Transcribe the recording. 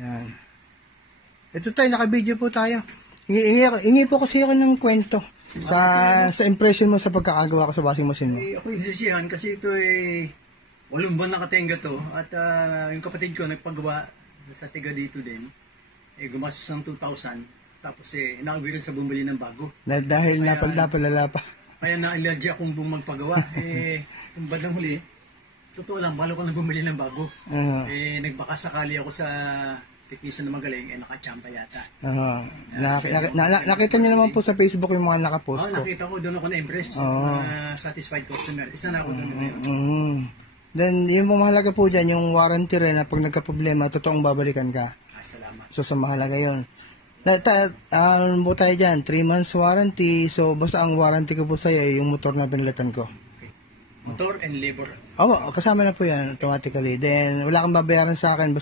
Yan. Ito tayo, naka-video po tayo. Ingi po kasi ako ng kwento sa impression mo sa pagkakagawa ko sa washing machine mo. Ako insisihan kasi ito ay 8 buwan nakatenga to. At yung kapatid ko nagpagawa sa tiga dito din. Gumastos ng 2,000. Tapos nakabili sa bumili ng bago. Dahil napalala pa. Kaya na-allergy akong magpagawa. Yung bandang huli, totoo lang, balo ko na bumili ng bago. Nagbaka sakali ako sa technician na magaling, nakachamba yata. Nakita niyo naman po sa Facebook yung mga nakapost ko. Nakita ko, doon ako na-impress. Satisfied customer. Isa na ako doon ngayon. Then, yung mahalaga po dyan, yung warranty rin na pag nagka-problema, totoong babalikan ka. Salamat. So, sa mahalaga yun. Ano po tayo dyan? 3 months warranty. So, basta ang warranty ko po sa'yo ay yung motor na pinalitan ko. Okay. Motor and labor. Oo, kasama na po yan automatically. Then, wala kang babayaran sa akin.